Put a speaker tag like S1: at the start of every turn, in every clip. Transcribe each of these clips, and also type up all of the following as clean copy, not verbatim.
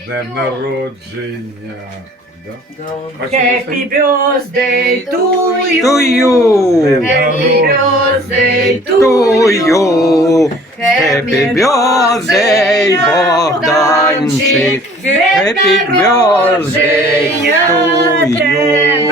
S1: днем народження. Да?
S2: Happy birthday to you.
S3: To you.
S2: Happy birthday to
S3: To
S2: you.
S3: you. Happy birthday, Богданчик. Happy birthday to you.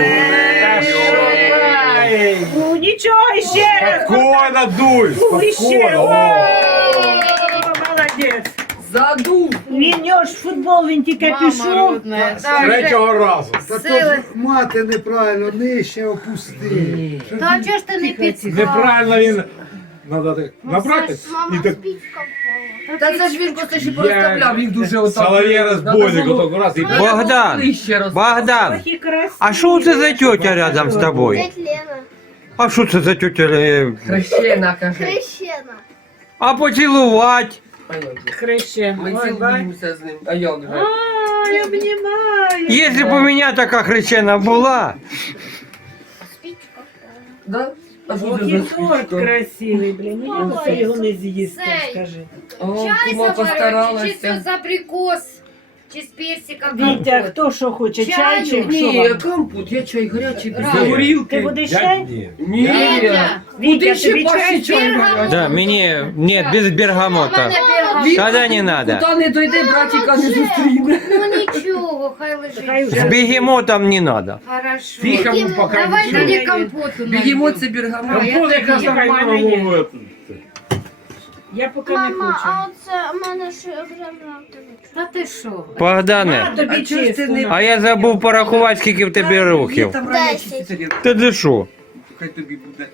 S2: Ну нічого, ще раз.
S1: Спокійно, дуй,
S2: Ще.
S1: спокійно.
S2: О, молодець.
S4: Задув.
S2: Він його ж в футбол, він тільки пішов.
S1: З третього разу.
S5: Та то ж мати неправильно, нижче опусти.
S6: Та чого ж ти не підсказав?
S1: Неправильно він. Надо так набрати і так.
S4: Та це ж він просто ще проставляв їх дуже отак.
S1: Соловей розбойник, отак раз і
S3: Богдан, Богдан,
S2: Ох, красиво.
S3: а що це за тетя рядом з тобою?
S6: Дядь Лена.
S3: А що це за тетя?
S4: Хрещена, каже.
S6: Хрещена.
S3: А поцілувати?
S4: А як же?
S2: Хреще.
S4: Ми
S2: Ой, бать.
S4: цілуємося з ним. А як же?
S2: Ай, обнімаю.
S3: Якщо б у мене така хрещена була,
S6: Спичка.
S4: Да? А що
S2: Ох,
S4: це
S2: і
S4: за
S2: торт
S4: спичка?
S2: красивий, блін. Ну,
S6: Мама,
S2: це його не з'їсти,
S6: цей.
S2: скажи.
S4: О,
S6: Чай
S4: кума
S6: заварювати, чи
S4: постаралася.
S6: це за прикос, чи з персиком.
S2: Вітя, хто що хоче, чай чи що
S4: Ні,
S2: вам?
S4: компот, я чай гарячий без
S6: Ні.
S4: горілки.
S2: Ти будеш
S1: Я
S2: чай?
S1: ні.
S4: Ні.
S6: Вітя.
S2: Вітя,
S4: Куди ще
S2: тобі чай?
S4: паші чай гарячий?
S3: да, мені, ні, без бергамота. Тогда не надо.
S4: Куди не дойде, братіка не зустріне.
S6: Ну нічого, хай
S2: Хай
S6: лежить.
S2: вже.
S3: З бегемотом не надо.
S6: Хорошо.
S1: Тихо, ми поки
S6: Давай
S1: нічого.
S6: тоді компоту.
S4: Бігімо це бергамот.
S1: Компот якраз
S2: Чекай,
S1: нормально
S2: мене є.
S1: мовить.
S2: Я поки не
S6: Мама,
S2: хочу.
S6: а оце в мене ж гранати. Та ти що?
S3: Богдане,
S2: На тобі
S4: А чого ж ти
S2: чисто.
S4: не-
S2: на.
S3: а я забув порахувати, скільки в тебе років.
S4: Там гарячі тарілки.
S3: Та ти що?
S4: Хай тобі буде.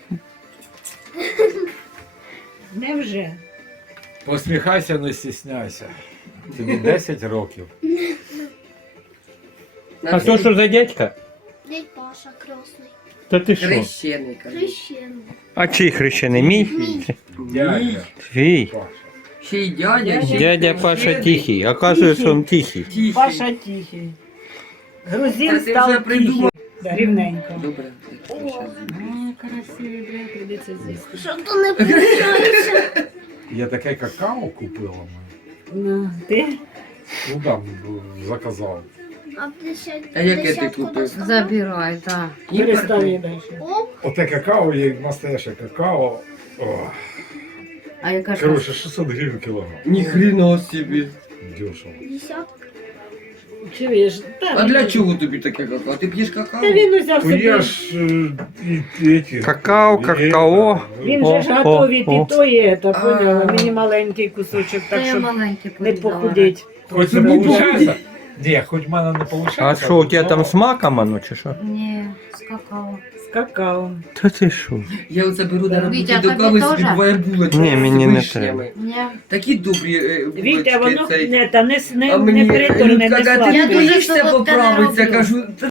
S2: Невже?
S1: Посміхайся, не стісняйся. Тобі 10 років.
S3: А то що за дядька?
S6: Дядь Паша красний.
S3: Та ти що?
S4: Хрещений, каже.
S6: Хрещений.
S3: А чий хрещений? Мій?
S1: Дядя.
S3: Твій.
S1: Паша.
S4: Ще й дядя, ще й
S3: Дядя Паша тихий. Оказується, він тихий.
S4: тихий.
S2: Паша тихий. Грузин
S4: Та ти вже
S2: став тихий.
S4: придумав.
S2: Да, рівненько.
S4: Добре.
S2: Красивий, бля, прийдеться з'їсти.
S6: Що то не получається?
S1: Я таке какао купила.
S2: Ну, ти?
S1: Ну там заказав.
S6: А 50,
S4: А яке ти
S6: 50
S4: купив?
S6: куди стало?
S7: Забирай, так.
S2: Перестав її далі.
S6: Оп,
S1: Оте какао, є настояще какао. О,
S7: А яка ж
S1: коротше, 600 гривень кілограм.
S4: Ні хрена собі.
S1: Дешево.
S6: десятка.
S2: Чуєш? Та,
S4: А для чого тобі таке какао? Ти п'єш какао?
S2: Та він узяв
S1: Ну я
S2: собі.
S1: ж і ті.
S3: Какао, какао.
S2: Він
S3: О,
S2: же ж
S3: о,
S2: готовить
S3: о.
S2: і то є, та
S4: А.
S2: поняла. Мені маленький кусочок,
S7: Та
S2: так
S7: я
S2: щоб
S7: маленький
S2: не
S7: поїдала.
S2: похудеть.
S1: Хоч не виходить. Ні, хоч в мене не виходить.
S3: А що, у тебе там з маком оно чи що?
S7: Ні, з какао.
S2: З какао.
S3: Та ти що?
S4: Я оце беру на роботі
S7: Вітя,
S4: до
S7: тобі
S4: кави
S7: теж?
S4: собі двоє булочки.
S3: Ні, мені
S4: з
S3: не
S4: вишнями.
S7: Ні.
S4: Такі добрі
S2: Вітя,
S4: булочки
S2: воно
S4: цей.
S2: не, та не,
S4: А
S2: не
S4: мені
S2: приторне, не
S4: Людка каже,
S2: сладке.
S4: ти
S7: Я дуже
S4: боїшся
S7: солодке не
S4: поправитися,
S7: роблю.
S4: кажу,